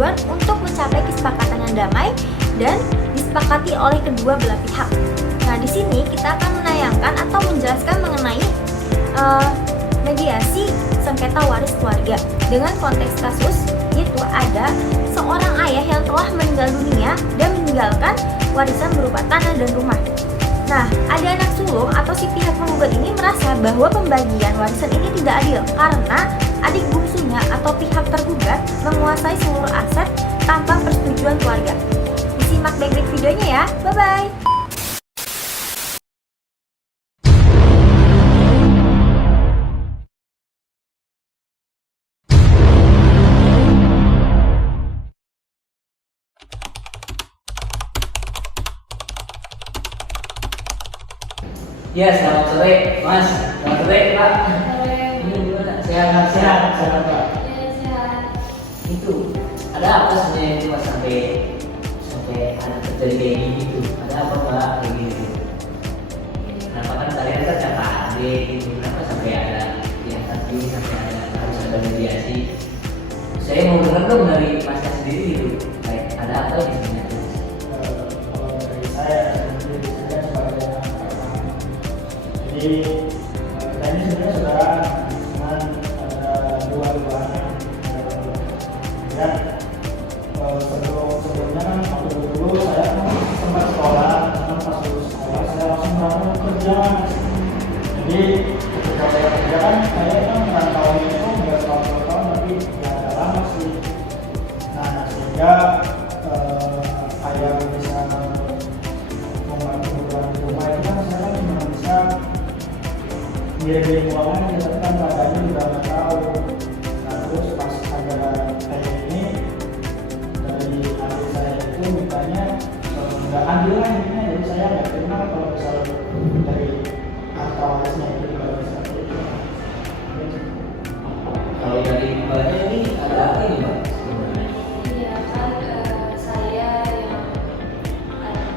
bertujuan untuk mencapai kesepakatan yang damai dan disepakati oleh kedua belah pihak. Nah, di sini kita akan menayangkan atau menjelaskan mengenai mediasi sengketa waris keluarga dengan konteks kasus, yaitu ada seorang ayah yang telah meninggal dunia dan meninggalkan warisan berupa tanah dan rumah. Nah, ada anak sulung atau si pihak penggugat ini merasa bahwa pembagian warisan ini tidak adil karena adik bungsunya atau pihak tergugat menguasai seluruh aset tanpa persetujuan keluarga. Disimak baik-baik videonya ya. Bye-bye. Ya, selamat sore, Mas. Selamat sore, Pak. Ini gimana? Sehat, Pak. Ya, sehat. Itu ada apa sebenarnya itu, Mas, sampai ada terjadi kayak gini gitu? Ada apa, Pak, kayak gitu? Kenapa kan kalian kan kakak adik gitu? Kenapa sampai ada tapi sampai harus ada mediasi? Saya mau dengar dong dari Masnya sendiri gitu. Kayak ada apa di sini? Kalau dari saya sendiri, saya sebagai anak pertama. Jadi kita ini sebenarnya saudara, cuman ada dua anak. Dan sebelumnya kan waktu dulu saya kan sempat sekolah, cuman pas lulus sekolah saya langsung berangkat kerja. Jadi ketika saya kerja kan saya kan merantau itu nggak tahun-tahun tapi ya agak lama sih. Nah sehingga kayak bisa membantu kebutuhan di rumah itu kan saya kan cuma bisa ngirim uangnya aja, tapi kan keadaannya juga nggak tahu. Nah terus pas ada kayak ini dari adik saya itu mintanya nggak adil lah intinya, jadi saya nggak terima kalau misalnya dari harta warisnya itu juga bisa itu. Kalau dari Mbaknya ini ada apa ini, Mbak? Iya kan,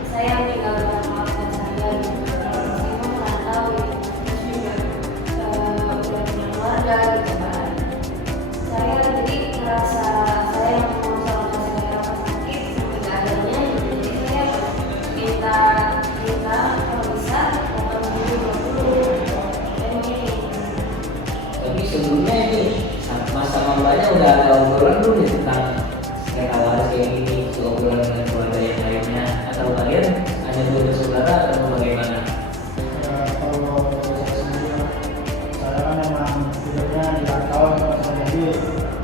saya meninggalkan keluarga saya gitu. Saya mau merantau gitu. Terus juga udah punya keluarga gitu kan. Saya jadi merasa saya yang mau sama saya apa sakit sampai ke akhirnya, jadi saya minta kalau bisa potong dulu dan ini. Tapi sebelumnya ini Mas sama Mbaknya udah ada obrolan belum nih tentang sengketa waris kayak gini, obrolan dengan keluarga yang lainnya, atau kalian hanya dua bersaudara atau bagaimana? Kalau saya sendiri, saya kan memang hidupnya di rantau, jadi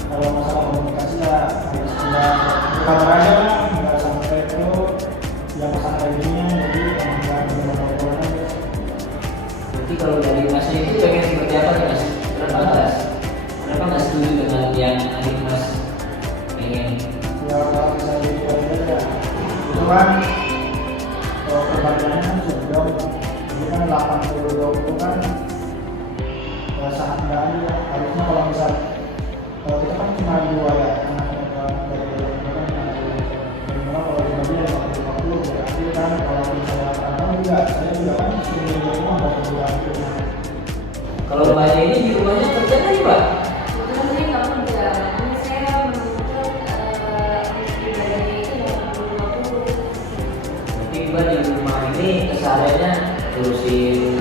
kalau masalah komunikasi ya harus ada di kamar aja lah, nggak sampai itu yang sampai gini, jadi emang nggak ada obrolan aja. Jadi kalau dari Masnya itu pengen seperti apa nih, Mas? Kenapa nggak setuju dengan yang adik Mas pengen? Ya kalau bisa gitu aja ya, itu kan kalau perbagiannya kan sudah ini kan 80-20 kan ya sangat nggak adil ya. Harusnya kalau misal kalau kita kan cuma dua ya anaknya dari itu kan cuma dua, minimal kalau dibagi ya 50-50 berarti kan kalau misalnya kadang juga saya juga kan sendiri di rumah nggak perlu akhirnya. Kalau Mbaknya ini di rumahnya kerja nggak nih, Pak? Kebetulan saya nggak kerja, ini saya menuntut pribadi itu yang 20. Berarti Mbak di rumah ini kesehariannya ngurusin.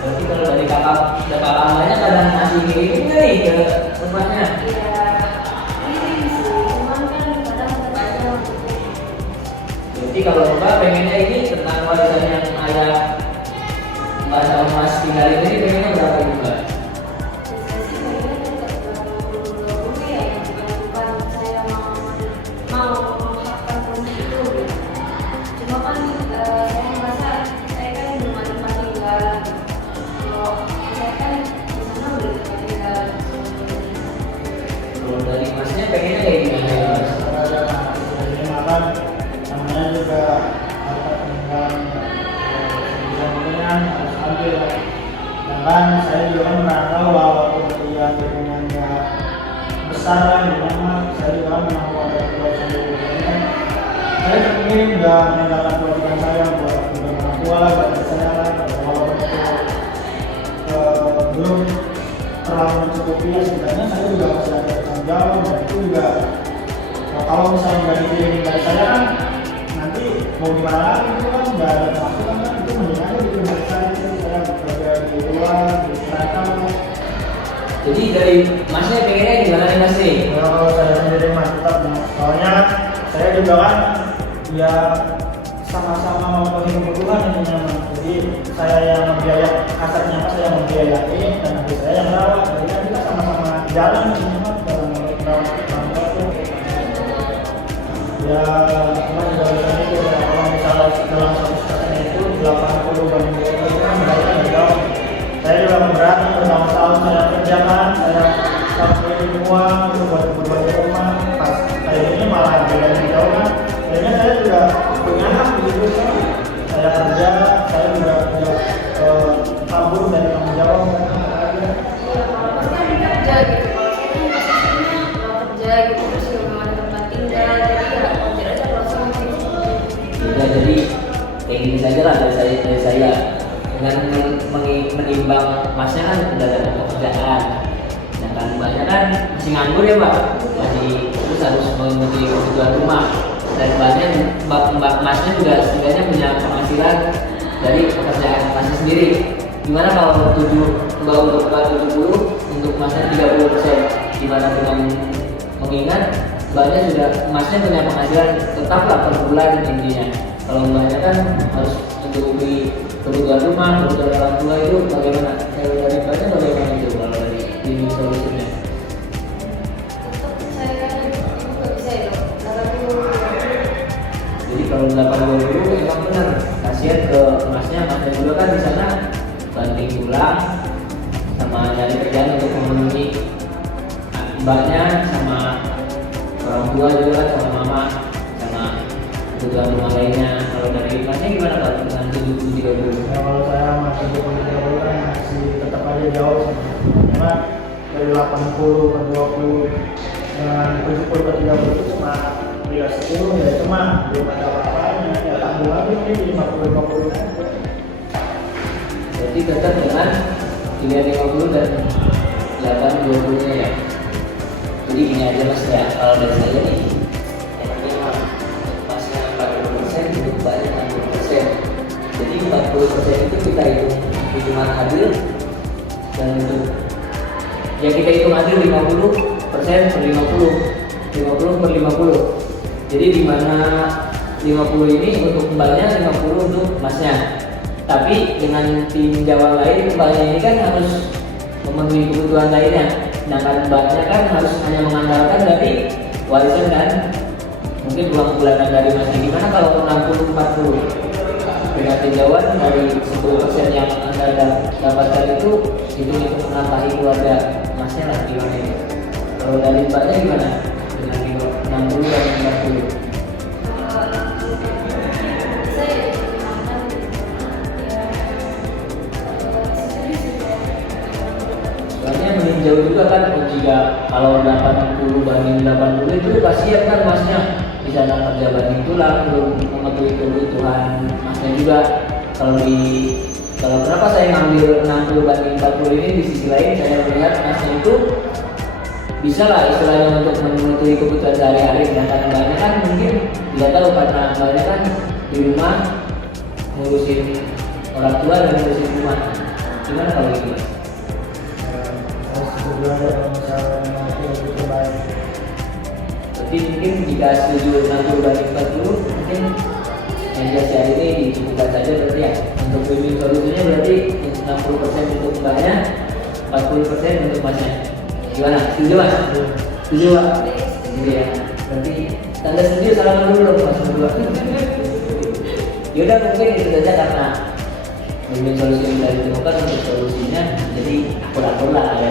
Berarti kalau dari kakak Mbaknya kadang ngasih kirim nggak nih ke rumahnya? Berarti kalau Mbak pengennya ini tentang warisan yang ayah Mbak sama Mas tinggalin ini pengennya berapa nih, Mbak? Kalau dari Masnya pengennya kayak gimana ya, Mas? Jadi makan namanya juga harta peninggalan bisa harus ambil. Sedangkan saya juga kan merantau walaupun dia hidupnya nggak besar lah hidupnya, saya juga kan menanggung ada keluarga sendiri. Jadi kan saya terpikir nggak meninggalkan kewajiban saya buat orang tua lah, buat saya lah, walaupun itu belum terlalu mencukupi ya sebenarnya saya juga masih ada tanggung jawab, dan itu juga kalau misalnya nggak dikirimin dari saya kan nanti mau gimana lagi, itu kan nggak ada masukan kan, itu mending aja bikin dari saya bekerja di luar di kereta. Jadi dari masnya pengennya gimana nih mas nih? Kalau saya sendiri mah tetap ya, soalnya saya juga kan ya sama-sama memenuhi kebutuhan intinya mas. Jadi saya yang membiayai, kasarnya mas saya yang membiayai dan nanti saya yang merawat, jadi kan kita sama-sama jalan intinya mas dalam merawat orang tua. Ya cuma juga bisa itu ya, kalau misalnya dalam 100% itu 80 banding 20 itu kan mereka nggak jauh. Saya juga memberatkan bertahun-tahun saya kerjakan, saya sampai uang untuk buat kebutuhan di rumah, pas kayak ini malah bedanya jauh kan. Akhirnya saya juga punya hak begitu, saya kerja, saya juga kabur dari tanggung jawab kan. Iya, kalau pas kan kerja gitu, kalau saya kan posisinya kalau kerja gitu terus juga belum ada tempat tinggal, jadi ya wajar aja kalau saya Udah, jadi kayak gini saja lah dari saya dengan menimbang masnya kan udah ada pekerjaan, sedangkan mbaknya kan masih nganggur ya pak, masih terus harus memenuhi kebutuhan rumah, dan mbak masnya juga setidaknya punya penghasilan dari pekerjaan masnya sendiri. Gimana kalau 70 untuk masnya 30%, gimana dengan mengingat mbaknya sudah, masnya punya penghasilan tetap lah per bulan intinya. Kalau mbaknya kan harus mencukupi kebutuhan rumah, kebutuhan orang tua, itu bagaimana? Kalau dari mbaknya bagaimana itu kalau dari ini solusinya? tetap saya juga bisa ya dok, karena dulu Jadi kalau 80 emang benar, kasihan ke masnya juga kan di sana banting tulang sama cari kerjaan untuk memenuhi mbaknya sama orang tua juga kan, sama mama sama kebutuhan rumah lainnya. Kalau dari masnya gimana pak dengan 73 dulu? Ya kalau saya masih 73 kan masih tetap aja jauh sih. Karena dari 80 ke 20 dengan 70 ke 30 itu cuma beda 10 ya, cuma belum ada apa-apanya, ya tanggung lagi mungkin di 50-50 aja. Berarti tetap dengan 350 dan 820 nya ya. Jadi gini aja mas ya, kalau dari saya nih enaknya masnya 40%, untuk mbaknya 60%. Jadi 40% itu kita hitungan adil, dan untuk ya kita hitung adil 50% per 50 per 50. Jadi di mana 50 ini untuk mbaknya, 50 untuk masnya. Tapi dengan tinjauan lain, mbaknya ini kan harus memenuhi kebutuhan lainnya, sedangkan mbaknya kan harus hanya mengandalkan dari warisan dan mungkin uang bulanan dari masnya. Gimana kalau 60-40 dengan tinjauan dari 10% yang anda dapatkan itu untuk menambahi keluarga masnya lah, gimana itu? Kalau dari mbaknya gimana dengan 60 dan 40? Soalnya meninjau juga kan, jika kalau 80 banding 80 itu kasihan kan masnya, bisa kerja banding tulang, belum memenuhi kebutuhan masnya juga. Kalau kenapa saya ngambil 60 banding 40 ini, di sisi lain saya melihat masnya itu bisa lah istilahnya untuk memenuhi kebutuhan sehari-hari, sedangkan mbaknya kan mungkin tidak tahu karena mbaknya kan di rumah ngurusin orang tua dan ngurusin rumah. Gimana kalau gitu? Saya setuju aja kalau misalnya itu lebih terbaik. Jadi mungkin jika setuju 60 banding 40, mungkin mediasi hari ini dicukupkan saja berarti ya. Untuk win-win solusinya berarti 60% untuk mbaknya, 40% untuk masnya. Gimana? Setuju mas? Setuju pak? Setuju ya. Berarti tanda setuju salaman dulu dong mas berdua. Yaudah mungkin itu saja, karena win-win solusi yang sudah ditemukan, untuk solusinya jadi akur-akur lah ya.